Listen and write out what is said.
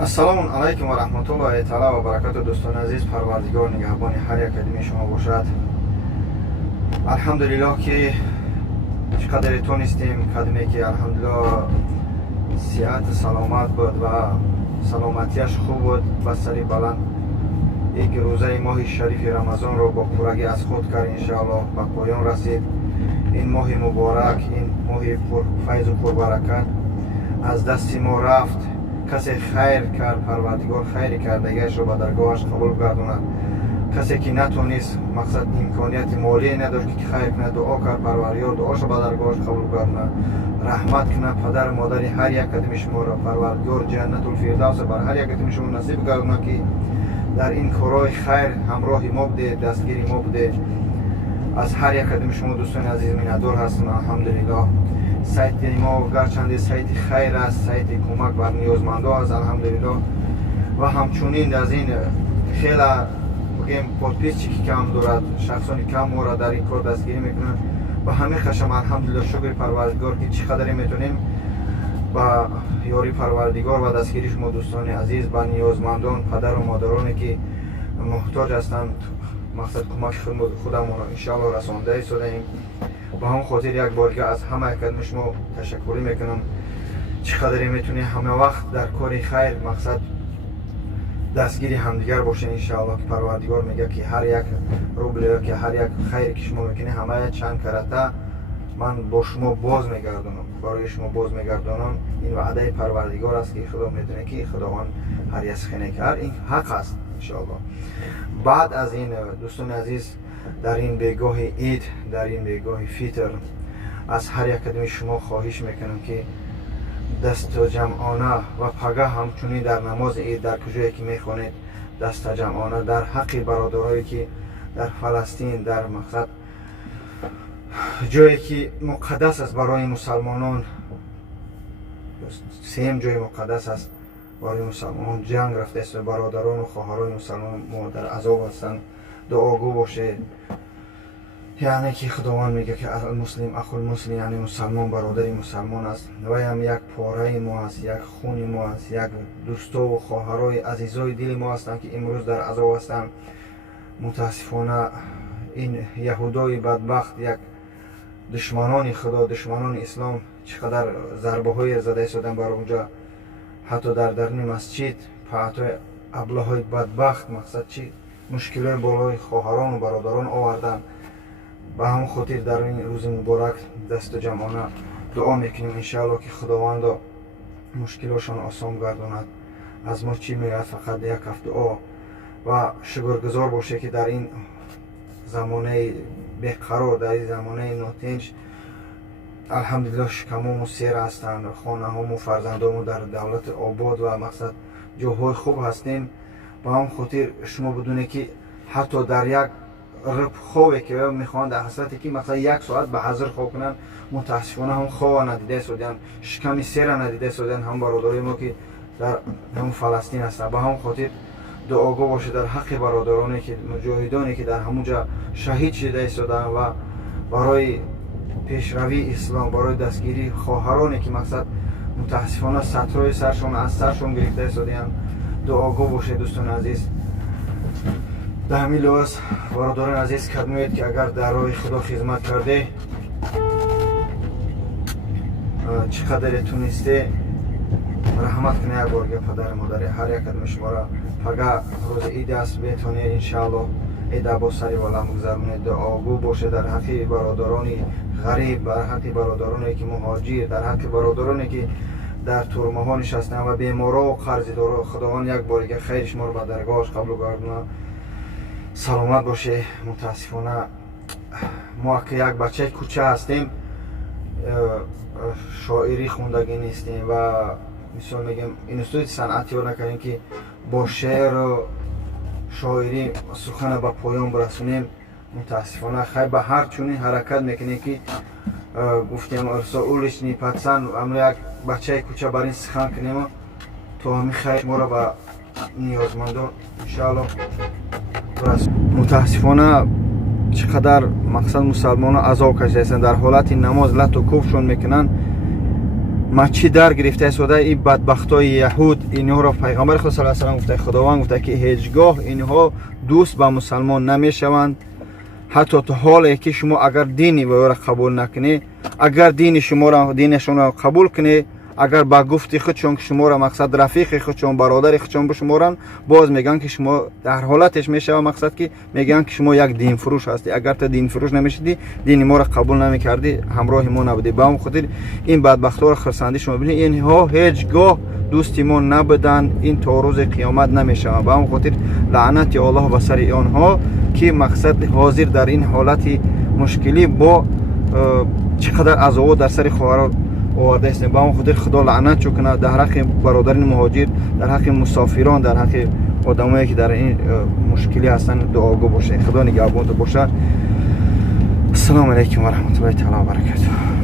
ассалому алайкум ва раҳматуллоҳи таъала ва баракату. дӯстони азиз, парвардигор нигаҳбони ҳар як қадами шумо бошад. алҳамдулиллоҳ ки чӣ қадре тонистем қадаме ки алҳамдулиллоҳ сиҳату саломат буд ва саломатияш хуб буд ба сари баланд. як рӯзаи моҳи шарифи рамазонро бо пуррагӣ аз худ кард, иншоаллоҳ ба поён расид. ин моҳи муборак, ин моҳи пурфайзу пурбаракат аз дасти мо рафт. касе хайр кард, парвардигор хайри кардагиашро ба даргоҳаш қабул гардонад. касе ки натонист, мақсад имконияти молие надошт ки хайр кунад, дуо кард, парвардигор дуошро ба даргоҳаш қабул гардонад. раҳмат кунад падару модари ҳар як қадами шуморо. парвардигор ҷаннатулфирдавса бар ҳар як қадами шумо насиб гардонад ки дар ин корҳои хайр ҳамроҳи мо будед, дастгири мо будед. аз ҳар як қадами шумо дӯстони азиз миннатдор ҳастам. алҳамдулиллоҳ сайти мо гарчанде сайти хайр аст, сайти кӯмак бар ниёзмандон аст, алҳамдулиллоҳ. ва ҳамчунин аз ин хела бигем подписчи ки кам дорад, шахсони кам моро дар ин кор дастгирӣ мекунанд. ба ҳамеқашам алҳамдулиллоҳ шукри парвардигор ки чӣ қадре метонем ба ёри парвардигор ва дастгири шумо дӯстони азиз, ба ниёзмандон, падару модароне ки муҳтоҷ ҳастанд, мақсад кӯмаки худамонро иншоаллоҳ расонда истодаем. ба ҳамон хотир як борга аз ҳамаи қадами шумо ташаккурӣ мекунам. чӣ қадре метонем ҳама вақт дар кори хайр, мақсад дастгири ҳамдигар бошем. иншоаллоҳ ки парвардигор мегӯяд ки ҳар як рубл ки ҳар як хайре ки шумо мекунед ҳамая чанд карата ман бо шумо боз мегардонам, барои шумо боз мегардонам. ин ваъдаи парвардигор аст ки худо медоне ки худованд ҳар ясхене кар ин ҳақ аст иншоаллоҳ. баъд аз ин дӯстони азиз, дар ин бегоҳи ид, дар ин бегоҳи фитр аз ҳар як қадами шумо хоҳиш мекунам ки дастаҷамъона ва пага ҳамчунин дар намози ид дар куҷое ки мехонед дастаҷамъона дар ҳаққи бародарое ки дар Фаластин, дар мақсад ҷое ки муқаддас аст барои мусалмонон, сеюм ҷои муқаддас аст барои мусалмонон, ҷанг рафтааст, бародарону хоҳарони мусалмон мо дар азоб ҳастанд. дуогӯ бошед, яъне ки худованд мегӯяд ки алмуслим ахулмуслим, яъне мусалмон бародари мусалмон аст. вай ҳам як пораи мо аст, як хуни мо аст, як дӯстову хоҳарои азизои дили мо ҳастанд ки имрӯз дар азоб ҳастанд. мутаассифона ин яҳудои бадбахт, як душманони худо, душманони ислом чӣ қадар зарбаҳое зада истоданд бар онҷа, ҳатто дар даруни масҷид паҳатои аблаҳои бадбахт, мақсад чӣ мушкилои болои хоҳарону бародарон оварданд. ба ҳамон хотир дар ин рӯзи муборак дасту ҷамъона дуо мекунем иншоаллоҳ ки худовандо мушкилошон осон гардонад. аз мо чӣ меояд? фақат як ҳафт дуо ва шукргузор бошед ки дар ин замонаи беқарор, дар ин замонаи нотинҷ алҳамдулиллоҳ шикамому сер ҳастанд, хонаҳому фарзандому дар давлати обод ва мақсад ҷойҳои хуб ҳастем. ба ҳамон хотир шумо бидунед ки ҳатто дар як рӯб хове ки мехоҳанд дар ҳасрате ки мақсад як соат ба ҳазр хоб кунанд, мутаассифона ҳам хова надида истоданд, шиками сера надида истоданд ҳам бародарои мо ки дар ҳамон Фаластин ҳастанд. ба ҳамон хотир дуогӯ бошед дар ҳаққи бародароне ки муҷоҳидоне ки дар ҳамонҷа шаҳид шуда истоданд ва барои пешравии ислом, барои дастгирии хоҳароне ки мақсад мутаассифона сатрои саршон аз саршон гирифта истоданд. дуогӯ бошед дӯстони азиз. дар ҳамин лиҳоз бародарони азиз кадмоед ки агар дар роҳи худо хизмат карде, чӣ қадре тунисте раҳмат кунед як борга падару модари ҳар як қадами шуморо. пага рӯзи ид аст, метонед иншоаллоҳ ида бо сари баланд гузаронед. дуогӯ бошед дар ҳаққи бародарони ғариб, дар ҳаққи бародароне ки муҳоҷир, дар ҳаққи бародароне ки дар турмаҳо нишастанд ва беморову қарзидоро. худованд як борига хайри шуморо ба даргоҳаш қабул гардонад. саломат бошед. мутаассифона мо ки як бачаи кӯча ҳастем, шоирӣ хундагӣ нестем ва мисол мегӯям институти санъат ёр накардем ки бо шеъру шоирӣ сухана ба поён бирасонем. мутаассифона хай ба ҳар чунин ҳаракат мекунем ки гуфтем уличный пацан, амро як бачаи кӯча бар ин сухан кунем то ҳамин хайр моро ба ниёзмандон иншоаллоҳ расонем. мутаассифона чӣ қадар мақсад мусалмонон азоб кашидаистанд, дар ҳолати намоз лату кӯфшон мекунанд. ما چی در گرفته سوده این بدبختای یهود اینها را پیغمبر خدا صلی الله علیه و آله گفته، خداوند گفته که هیچگاه اینها دوست با مسلمان نمیشوند حتی تو حالی که شما اگر دینی و را قبول نکنی، اگر دینشون را قبول کنی، اگر با گفتی خودشون که شما را مقصد رفیق خودشون برادر خودشون بشمارن، باز میگن که شما در حالتش میشه مقصد که میگن که شما یک دین فروش هستی. اگر تو دین فروش نمیشدی، دین ما را قبول نمیکردی، همراه ما نبودی. با اون خاطر این بدبختا را خرسندی شما ببینید اینها هیچگاه دوستی ما نبودن، این تا روز قیامت نمیشه. با اون خاطر لعنت الله بر سر آنها که مقصد حاضر در این حالت مشکلی با چقدر عذاب در سر خواهر آورده است. با اون خاطر خدا لعنت چو کنه در حق برادران مهاجر، در حق مسافران، در حق آدمایی که در این مشکلی هستن دعاگو باشه. خدا نگهبان باشه. السلام علیکم و رحمت الله تعالی و برکاته.